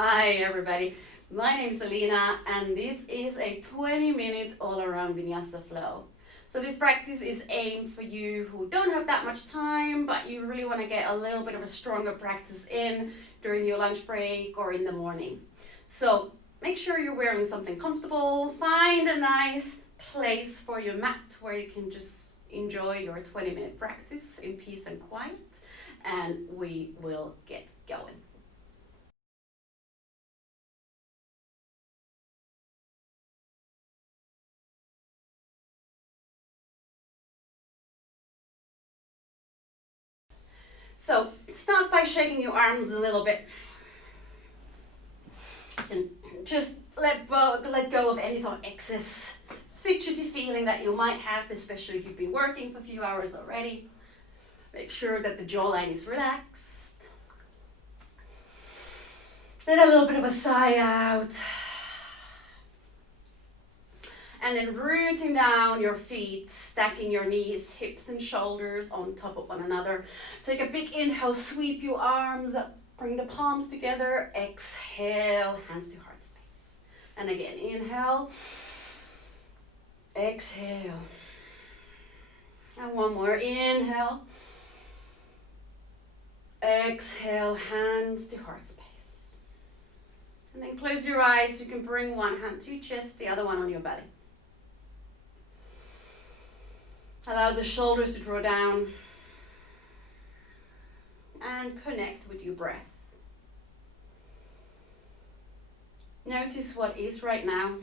Hi everybody, my name is Alina and this is a 20-minute all-around Vinyasa Flow. So this practice is aimed for you who don't have that much time but you really want to get a little bit of a stronger practice in during your lunch break or in the morning. So make sure you're wearing something comfortable, find a nice place for your mat where you can just enjoy your 20-minute practice in peace and quiet, and we will get going. So start by shaking your arms a little bit and just let go of any sort of excess fidgety feeling that you might have, especially if you've been working for a few hours already. Make sure that the jawline is relaxed. Let a little bit of a sigh out. And then rooting down your feet, stacking your knees, hips and shoulders on top of one another. Take a big inhale, sweep your arms up, bring the palms together. Exhale, hands to heart space. And again, inhale, exhale. And one more, inhale, exhale, hands to heart space. And then close your eyes. You can bring one hand to your chest, the other one on your belly. Allow the shoulders to draw down and connect with your breath. Notice what is right now.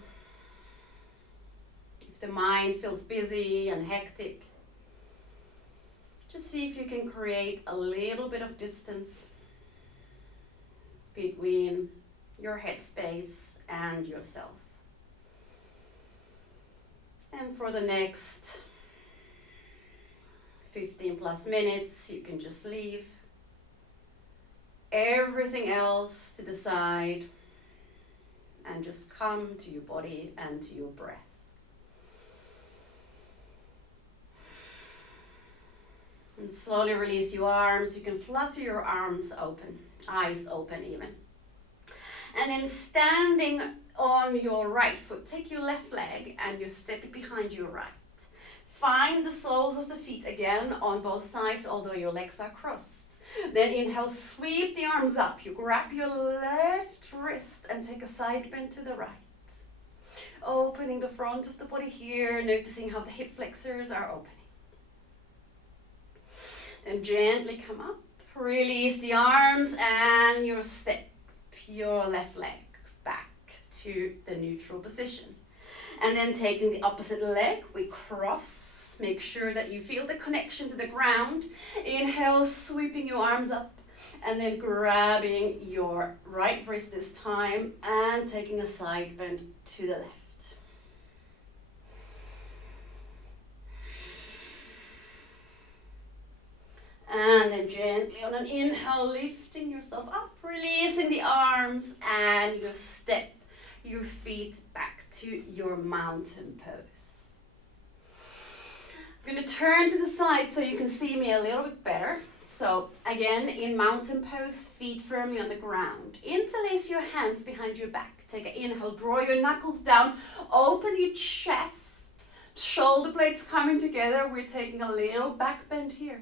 If the mind feels busy and hectic, just see if you can create a little bit of distance between your headspace and yourself. And for the next 15 plus minutes, you can just leave everything else to the side and just come to your body and to your breath. And slowly release your arms. You can flutter your arms open, eyes open even. And then standing on your right foot, take your left leg and you step it behind your right. Find the soles of the feet again on both sides, although your legs are crossed. Then inhale, sweep the arms up. You grab your left wrist and take a side bend to the right. Opening the front of the body here, noticing how the hip flexors are opening. And gently come up, release the arms and you step your left leg back to the neutral position. And then taking the opposite leg, we cross. Make sure that you feel the connection to the ground. Inhale, sweeping your arms up and then grabbing your right wrist this time and taking a side bend to the left. And then gently on an inhale, lifting yourself up, releasing the arms, and you step your feet back to your mountain pose. I'm going to turn to the side so you can see me a little bit better. So again, in mountain pose, feet firmly on the ground. Interlace your hands behind your back. Take an inhale, draw your knuckles down, open your chest, shoulder blades coming together. We're taking a little back bend here.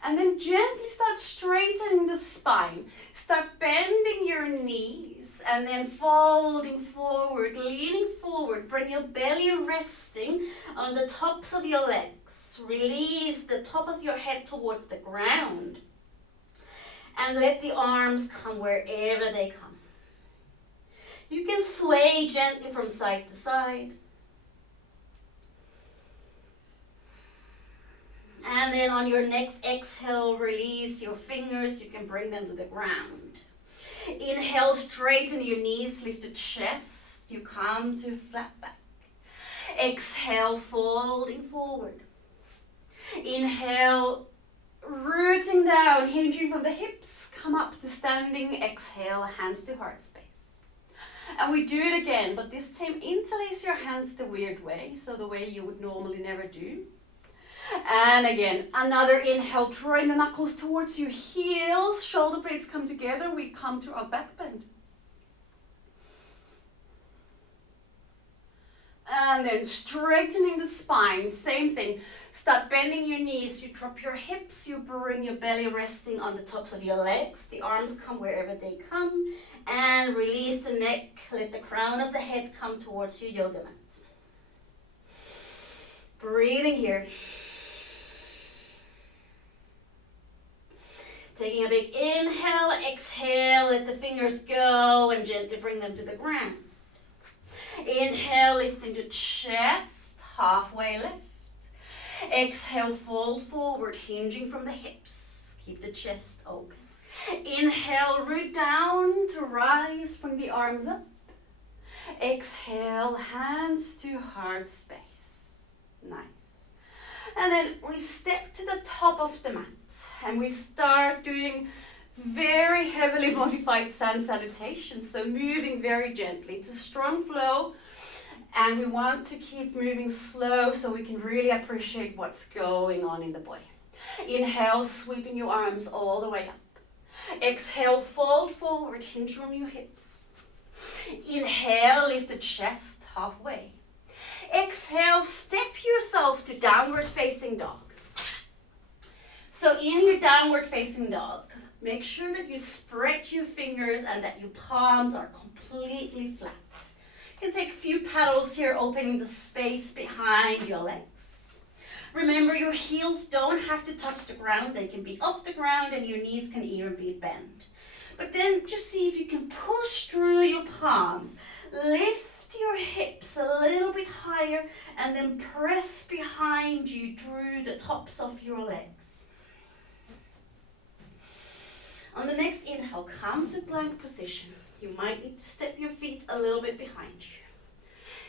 And then gently start straightening the spine. Start bending your knees and then folding forward, leaning forward. Bring your belly resting on the tops of your legs. Release the top of your head towards the ground. And let the arms come wherever they come. You can sway gently from side to side. And then on your next exhale, release your fingers. You can bring them to the ground. Inhale, straighten your knees, lift the chest. You come to flat back. Exhale, folding forward. Inhale, rooting down, hinging from the hips. Come up to standing. Exhale, hands to heart space. And we do it again, but this time interlace your hands the weird way, so the way you would normally never do. And again, another inhale, drawing the knuckles towards your heels, shoulder blades come together, we come to our back bend. And then straightening the spine, same thing. Start bending your knees, you drop your hips, you bring your belly resting on the tops of your legs. The arms come wherever they come. And release the neck, let the crown of the head come towards your yoga mat. Breathing here. Taking a big inhale, exhale, let the fingers go and gently bring them to the ground. Inhale, lifting the chest, halfway lift. Exhale, fold forward, hinging from the hips. Keep the chest open. Inhale, root down to rise, bring the arms up. Exhale, hands to heart space. Nice. And then we step to the top of the mat and we start doing very heavily modified sun salutation. So moving very gently. It's a strong flow and we want to keep moving slow so we can really appreciate what's going on in the body. Inhale, sweeping your arms all the way up. Exhale, fold forward, hinge from your hips. Inhale, lift the chest halfway. Exhale, step yourself to downward facing dog. So in your downward facing dog, make sure that you spread your fingers and that your palms are completely flat. You can take a few paddles here, opening the space behind your legs. Remember, your heels don't have to touch the ground. They can be off the ground and your knees can even be bent. But then just see if you can push through your palms. Lift your hips a little bit higher and then press behind you through the tops of your legs. On the next inhale, come to plank position. You might need to step your feet a little bit behind you.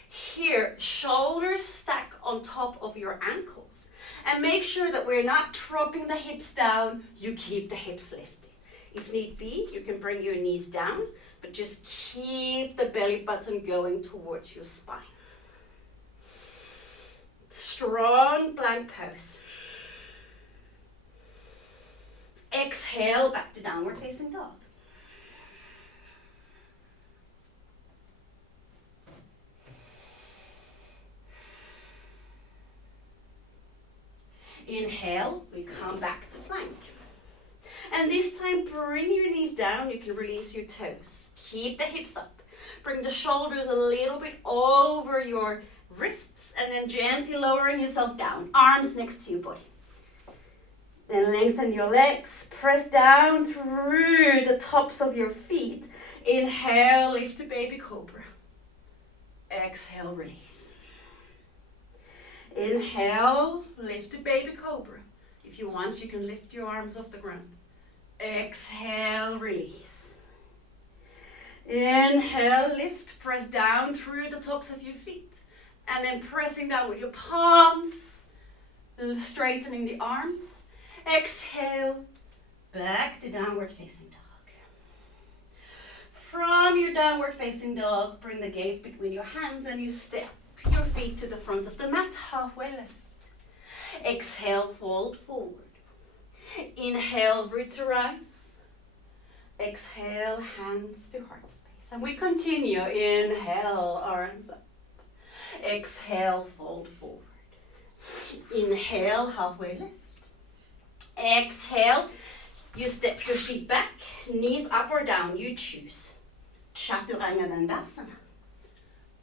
Here, shoulders stack on top of your ankles. And make sure that we're not dropping the hips down, you keep the hips lifted. If need be, you can bring your knees down, but just keep the belly button going towards your spine. Strong plank pose. Exhale, back to downward facing dog. Inhale, we come back to plank. And this time, bring your knees down. You can release your toes. Keep the hips up. Bring the shoulders a little bit over your wrists and then gently lowering yourself down. Arms next to your body. Then lengthen your legs. Press down through the tops of your feet. Inhale, lift to baby cobra. Exhale, release. Inhale, lift to baby cobra. If you want, you can lift your arms off the ground. Exhale, release. Inhale, lift, press down through the tops of your feet. And then pressing down with your palms, straightening the arms. Exhale, back to downward facing dog. From your downward facing dog, bring the gaze between your hands and you step your feet to the front of the mat, halfway lift. Exhale, fold forward. Inhale, root to rise. Exhale, hands to heart space. And we continue. Inhale, arms up. Exhale, fold forward. Inhale, halfway lift. Exhale, you step your feet back, knees up or down, you choose. Chaturanga Dandasana.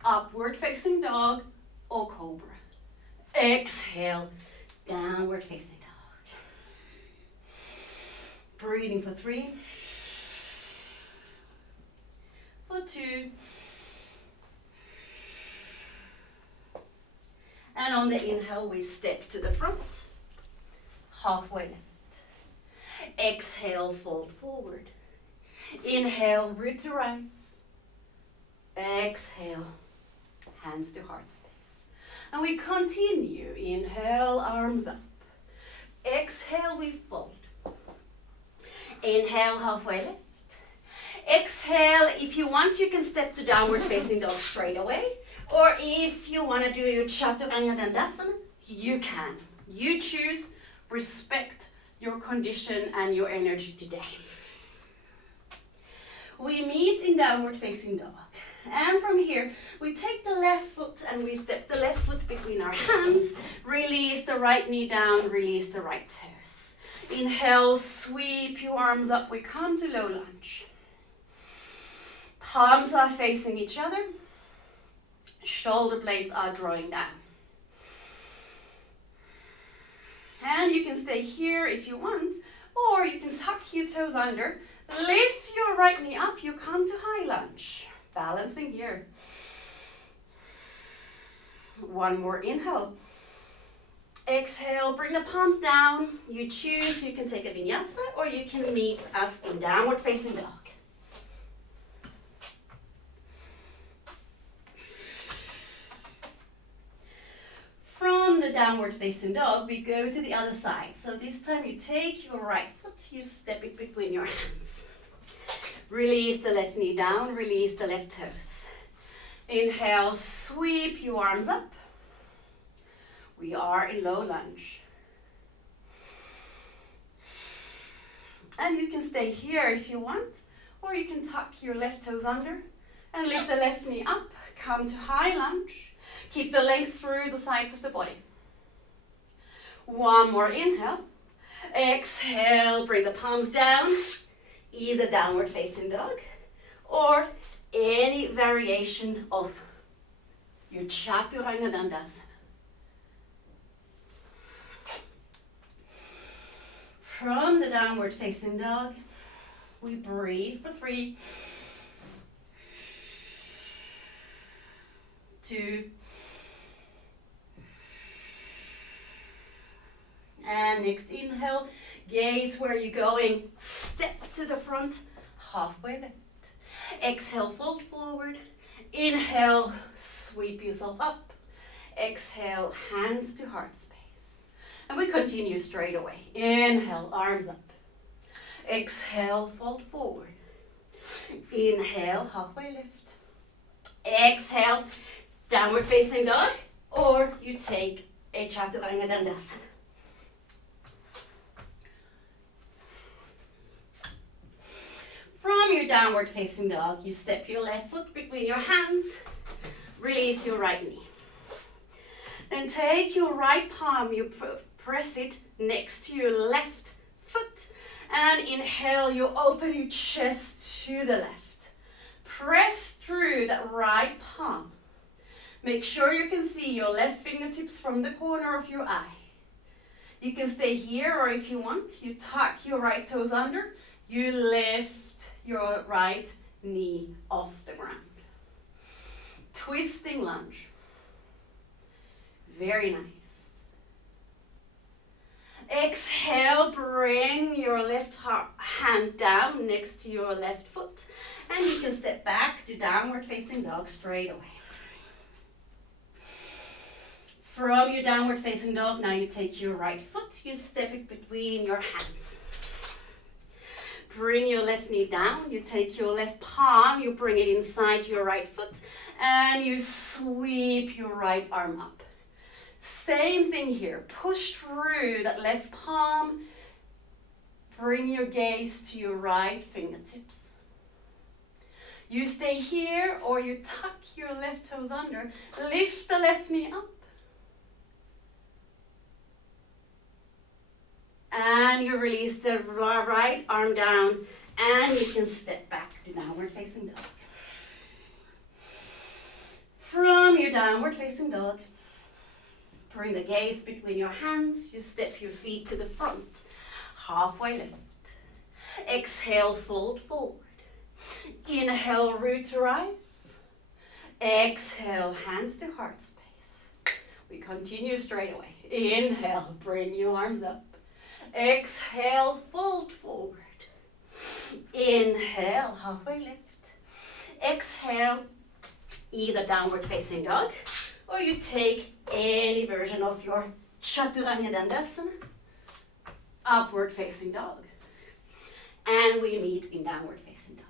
Upward facing dog or cobra. Exhale, downward facing dog. Breathing for 3, for 2, and on the inhale we step to the front, halfway lift. Exhale, fold forward. Inhale, root to rise. Exhale, hands to heart space. And we continue. Inhale, arms up. Exhale, we fold. Inhale, halfway lift. Exhale, if you want, you can step to downward facing dog straight away. Or if you want to do your Chaturanga Dandasana, you can. You choose, respect your condition and your energy today. We meet in downward facing dog. And from here, we take the left foot and we step the left foot between our hands. Release the right knee down, release the right toes. Inhale, sweep your arms up. We come to low lunge. Palms are facing each other. Shoulder blades are drawing down. And you can stay here if you want, or you can tuck your toes under. Lift your right knee up. You come to high lunge. Balancing here. One more inhale. Exhale, bring the palms down. You choose, you can take a vinyasa or you can meet us in downward facing dog. From the downward facing dog, we go to the other side. So this time you take your right foot, you step it between your hands. Release the left knee down, release the left toes. Inhale, sweep your arms up. We are in low lunge. And you can stay here if you want, or you can tuck your left toes under and lift the left knee up. Come to high lunge. Keep the length through the sides of the body. One more inhale. Exhale, bring the palms down. Either downward facing dog or any variation of your Chaturanga Dandasana. From the downward facing dog, we breathe for 3, 2, and next inhale, gaze where you're going, step to the front, halfway left. Exhale, fold forward. Inhale, sweep yourself up. Exhale, hands to heart space. And we continue straight away. Inhale, arms up. Exhale, fold forward. Inhale, halfway lift. Exhale, downward facing dog, or you take a Chaturanga Dandasana. From your downward facing dog, you step your left foot between your hands, release your right knee. Then take your right palm, you press it next to your left foot, and inhale, you open your chest to the left. Press through that right palm. Make sure you can see your left fingertips from the corner of your eye. You can stay here, or if you want, you tuck your right toes under, you lift your right knee off the ground. Twisting lunge. Very nice. Exhale, bring your left hand down next to your left foot, and you can step back to downward facing dog straight away. From your downward facing dog, now you take your right foot, you step it between your hands. Bring your left knee down, you take your left palm, you bring it inside your right foot, and you sweep your right arm up. Same thing here, push through that left palm, bring your gaze to your right fingertips. You stay here, or you tuck your left toes under, lift the left knee up. And you release the right arm down, and you can step back to downward facing dog. From your downward facing dog, bring the gaze between your hands, you step your feet to the front, halfway lift. Exhale, fold forward. Inhale, root to rise. Exhale, hands to heart space. We continue straight away. Inhale, bring your arms up. Exhale, fold forward. Inhale, halfway lift. Exhale, either downward facing dog, or you take any version of your Chaturanga Dandasana, upward facing dog. And we meet in downward facing dog.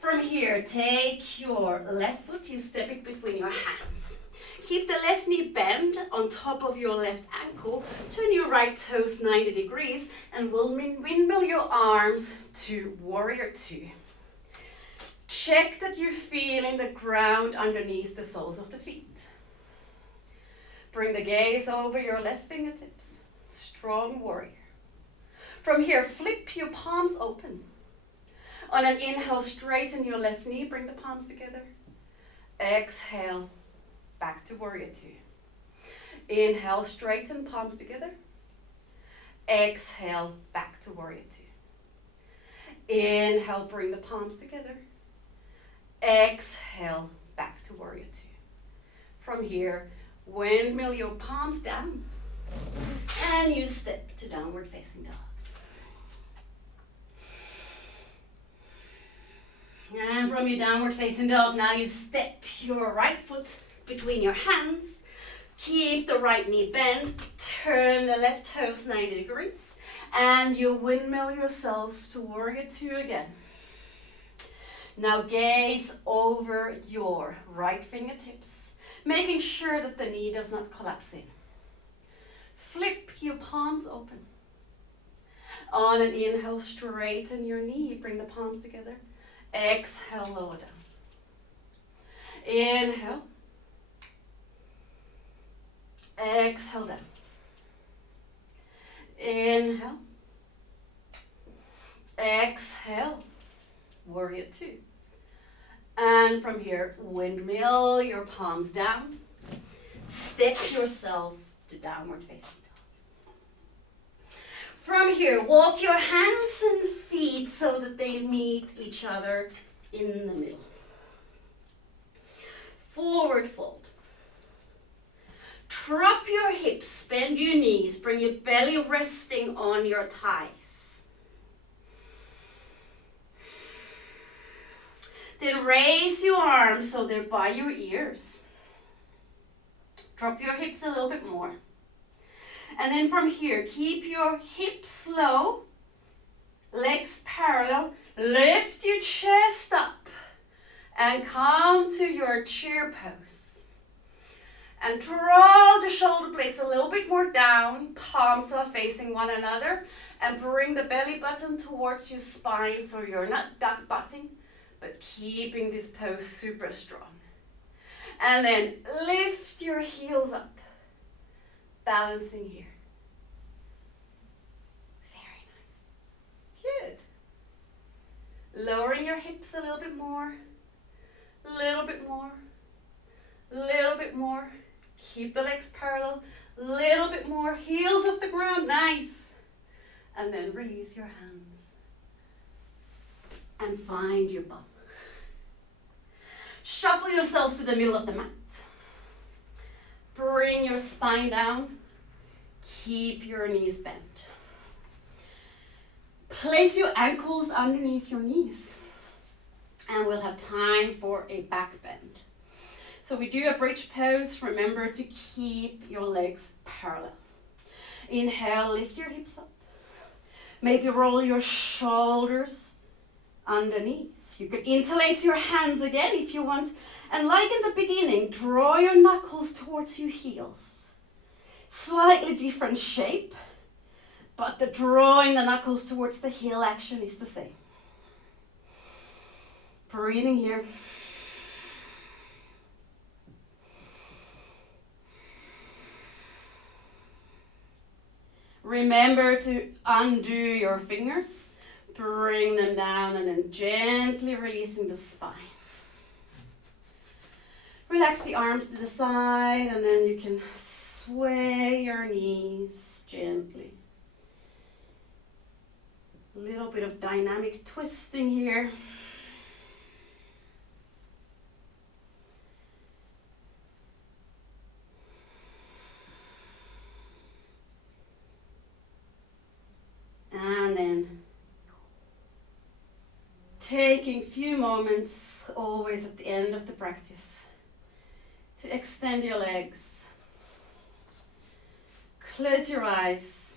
From here, take your left foot, you step it between your hands. Keep the left knee bent on top of your left ankle. Turn your right toes 90 degrees and windmill your arms to warrior two. Check that you feel in the ground underneath the soles of the feet. Bring the gaze over your left fingertips. Strong warrior. From here, flip your palms open. On an inhale, straighten your left knee. Bring the palms together. Exhale, back to warrior two. Inhale, straighten, palms together. Exhale, back to warrior two. Inhale, bring the palms together. Exhale, back to warrior two. From here, windmill your palms down. And you step to downward facing dog. And from your downward facing dog, now you step your right foot between your hands. Keep the right knee bent. Turn the left toes 90 degrees. And you windmill yourself to warrior two again. Now gaze over your right fingertips, making sure that the knee does not collapse in. Flip your palms open. On an inhale, straighten your knee. Bring the palms together. Exhale, lower down. Inhale. Exhale down. Inhale. Exhale. Warrior two. And from here, windmill your palms down. Step yourself to downward facing dog. From here, walk your hands and feet so that they meet each other in the middle. Forward fold. Drop your hips, bend your knees, bring your belly resting on your thighs. Then raise your arms so they're by your ears. Drop your hips a little bit more. And then from here, keep your hips low, legs parallel, lift your chest up and come to your chair pose. And draw the shoulder blades a little bit more down, palms are facing one another, and bring the belly button towards your spine so you're not duck butting, but keeping this pose super strong. And then lift your heels up, balancing here. Very nice. Good. Lowering your hips a little bit more, little bit more, little bit more. Keep the legs parallel, little bit more, heels off the ground, nice. And then release your hands and find your bum. Shuffle yourself to the middle of the mat. Bring your spine down. Keep your knees bent. Place your ankles underneath your knees. And we'll have time for a back bend. So we do a bridge pose. Remember to keep your legs parallel. Inhale, lift your hips up. Maybe roll your shoulders underneath. You can interlace your hands again if you want. And like in the beginning, draw your knuckles towards your heels. Slightly different shape, but the drawing the knuckles towards the heel action is the same. Breathing here. Remember to undo your fingers. Bring them down and then gently releasing the spine. Relax the arms to the side and then you can sway your knees gently. A little bit of dynamic twisting here. And then taking a few moments, always at the end of the practice, to extend your legs. Close your eyes.